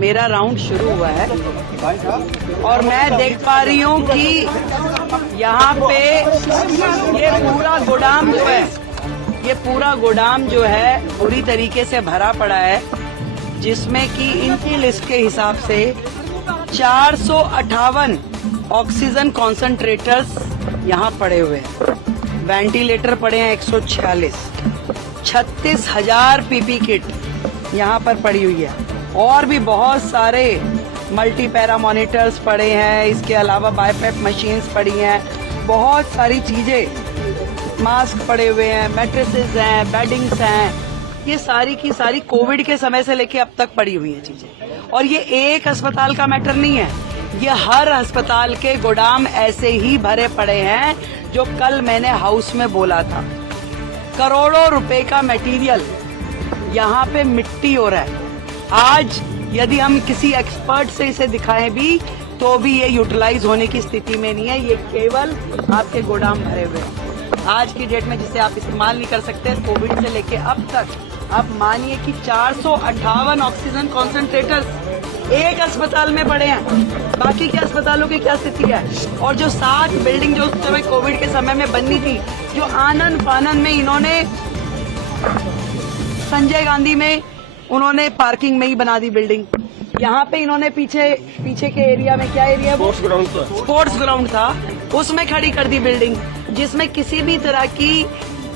मेरा राउंड शुरू हुआ है और मैं देख पा रही हूँ कि यहाँ पे ये पूरा गोदाम जो है, ये पूरा गोदाम जो है पूरी तरीके से भरा पड़ा है, जिसमें कि इनकी लिस्ट के हिसाब से 458 ऑक्सीजन कॉन्सेंट्रेटर्स यहाँ पड़े हुए हैं, वेंटिलेटर पड़े हैं 146, 36,000 पीपी किट यहाँ पर पड़ी हुई है और भी बहुत सारे मल्टी पैरा मॉनिटर्स पड़े हैं। इसके अलावा बाईपैप मशीन्स पड़ी हैं, बहुत सारी चीजें, मास्क पड़े हुए हैं, मैट्रेसेस हैं, बेडिंग्स हैं, ये सारी की सारी कोविड के समय से लेके अब तक पड़ी हुई हैं चीजें। और ये एक अस्पताल का मैटर नहीं है, ये हर अस्पताल के गोदाम ऐसे ही भरे पड़े हैं। जो कल मैंने हाउस में बोला था, करोड़ों रुपए का मटेरियल यहाँ पे मिट्टी हो रहा है। आज यदि हम किसी एक्सपर्ट से इसे दिखाएं भी तो भी ये यूटिलाइज होने की स्थिति में नहीं है। ये केवल आपके गोदाम भरे हुए हैं आज की डेट में, जिसे आप इस्तेमाल नहीं कर सकते। कोविड से लेके अब तक आप मानिए कि 458 ऑक्सीजन कॉन्सेंट्रेटर्स एक अस्पताल में पड़े हैं। बाकी के अस्पतालों की क्या स्थिति है? और जो 7 बिल्डिंग जो उस समय कोविड के समय में बननी थी, जो आनंद फानंद में इन्होंने संजय गांधी में उन्होंने पार्किंग में ही बना दी बिल्डिंग। यहाँ पे इन्होंने पीछे के एरिया में, क्या एरिया वो स्पोर्ट्स ग्राउंड था, उसमें खड़ी कर दी बिल्डिंग, जिसमें किसी भी तरह की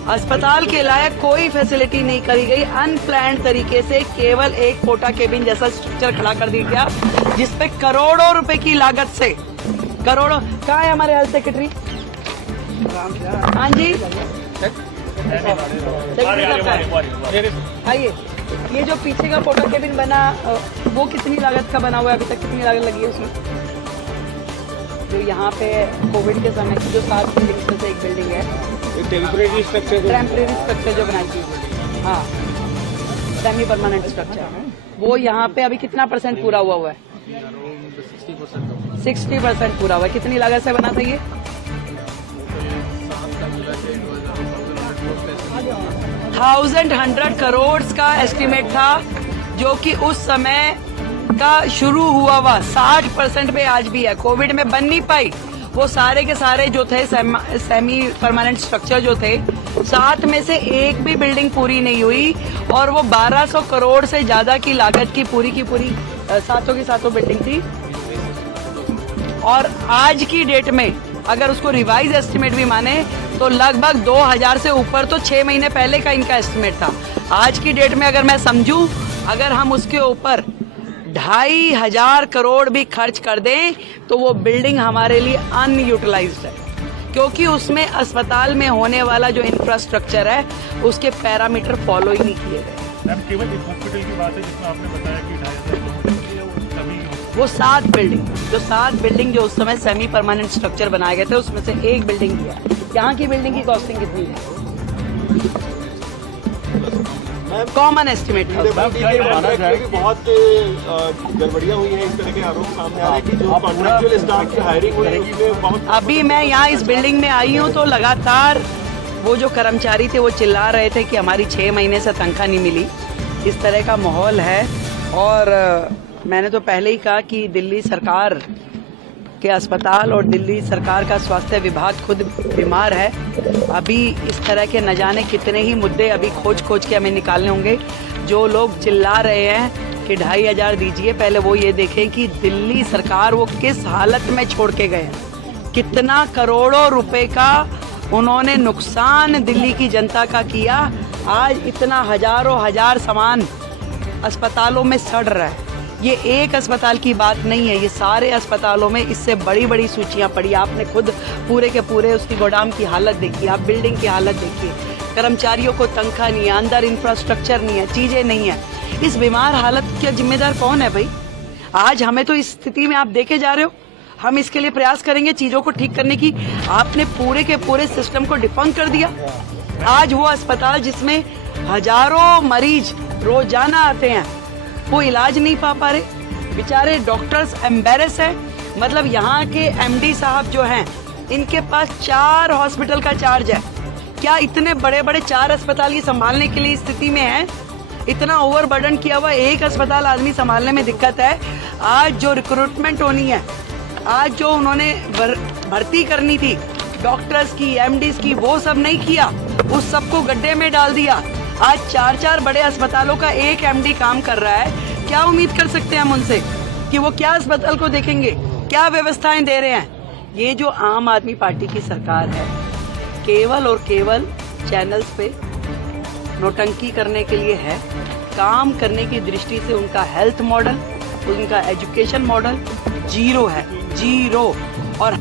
अस्पताल के लायक कोई फैसिलिटी नहीं करी गई। अनप्लान्ड तरीके से केवल एक कोटा केबिन जैसा स्ट्रक्चर खड़ा कर दिया गया, जिसपे करोड़ों रुपए की लागत से करोड़ों। कहाँ है हमारे हेल्थ सेक्रेटरी? हाँ जी, आइए। ये जो पीछे का कोटा केबिन बना, वो कितनी लागत का बना हुआ है? अभी तक कितनी लागत लगी है उसमें? जो यहाँ पे कोविड के समय की जो 7 बिल्डिंग्स में से एक बिल्डिंग है, टेम्परेरी स्ट्रक्चर जो बनाई थी, हाँ, सेमी परमानेंट स्ट्रक्चर, वो यहाँ पे अभी कितना % पूरा हुआ है? 60% पूरा हुआ है। कितनी लागत से बना था ये? 1,100 करोड़ का एस्टिमेट था, जो कि उस समय का शुरू हुआ 60% पे आज भी है। कोविड में बन नहीं पाई। वो सारे के सारे जो थे सेमी परमानेंट स्ट्रक्चर जो थे, 7 में से एक भी बिल्डिंग पूरी नहीं हुई और वो 1200 करोड़ से ज्यादा की लागत की पूरी 7 की 7 बिल्डिंग थी। और आज की डेट में अगर उसको रिवाइज एस्टिमेट भी माने तो लगभग 2000 से ऊपर तो 6 महीने पहले का इनका एस्टिमेट था। आज की डेट में अगर मैं समझूं, अगर हम उसके ऊपर 2,500 करोड़ भी खर्च कर दें तो वो बिल्डिंग हमारे लिए अनयूटिलाइज्ड है, क्योंकि उसमें अस्पताल में होने वाला जो इंफ्रास्ट्रक्चर है उसके पैरामीटर फॉलो ही नहीं किए गए। मैम, केवल इस हॉस्पिटल की बात है जिसमें आपने बताया कि 2,500 वो 7 बिल्डिंग जो उस समय सेमी परमानेंट स्ट्रक्चर बनाए गए थे, उसमें से एक बिल्डिंग दिया। यहाँ की बिल्डिंग की कॉस्टिंग कितनी है? कॉमन एस्टिमेट है। बहुत गड़बड़ियां हुई हैं, इस तरह के आरोप सामने आ रहे हैं कि जो कॉन्ट्रैक्चुअल स्टाफ की हायरिंग हुई है उसमें बहुत। अभी मैं यहाँ इस बिल्डिंग में आई हूँ तो लगातार वो जो कर्मचारी थे वो चिल्ला रहे थे कि हमारी 6 महीने से तनख्वाह नहीं मिली। इस तरह का माहौल है। और मैंने तो पहले ही कहा कि दिल्ली सरकार के अस्पताल और दिल्ली सरकार का स्वास्थ्य विभाग खुद बीमार है। अभी इस तरह के न जाने कितने ही मुद्दे अभी खोज के हमें निकालने होंगे। जो लोग चिल्ला रहे हैं कि 2,500 दीजिए, पहले वो ये देखें कि दिल्ली सरकार वो किस हालत में छोड़ के गए हैं। कितना करोड़ों रुपए का उन्होंने नुकसान दिल्ली की जनता का किया। आज इतना हजार सामान अस्पतालों में सड़ रहा है। ये एक अस्पताल की बात नहीं है, ये सारे अस्पतालों में इससे बड़ी सूचियां पड़ी। आपने खुद पूरे के पूरे उसकी गोदाम की हालत देखी, आप बिल्डिंग की हालत देखिए। कर्मचारियों को तनख्वाह नहीं है, अंदर इंफ्रास्ट्रक्चर नहीं है, चीजें नहीं है। इस बीमार हालत का जिम्मेदार कौन है भाई? आज हमें तो इस स्थिति में आप देखे जा रहे हो। हम इसके लिए प्रयास करेंगे चीजों को ठीक करने की। आपने पूरे के पूरे सिस्टम को डिफंक कर दिया। आज वो अस्पताल जिसमें हजारों मरीज रोजाना आते हैं, वो इलाज नहीं पा रहे। बेचारे डॉक्टर्स एम्बेरस है। मतलब यहाँ के एमडी साहब जो हैं, इनके पास 4 हॉस्पिटल का चार्ज है। क्या इतने बड़े 4 अस्पताल ये संभालने के लिए स्थिति में है? इतना ओवरबर्डन किया हुआ, एक अस्पताल आदमी संभालने में दिक्कत है। आज जो रिक्रूटमेंट होनी है, आज जो उन्होंने भर्ती करनी थी डॉक्टर्स की, एमडीज की, वो सब नहीं किया, उस सबको गड्ढे में डाल दिया। आज 4-4 बड़े अस्पतालों का एक एमडी काम कर रहा है। क्या उम्मीद कर सकते हैं हम उनसे कि वो क्या अस्पताल को देखेंगे, क्या व्यवस्थाएं दे रहे हैं? ये जो आम आदमी पार्टी की सरकार है, केवल और केवल चैनल्स पे नोटंकी करने के लिए है। काम करने की दृष्टि से उनका हेल्थ मॉडल, उनका एजुकेशन मॉडल जीरो है, जीरो।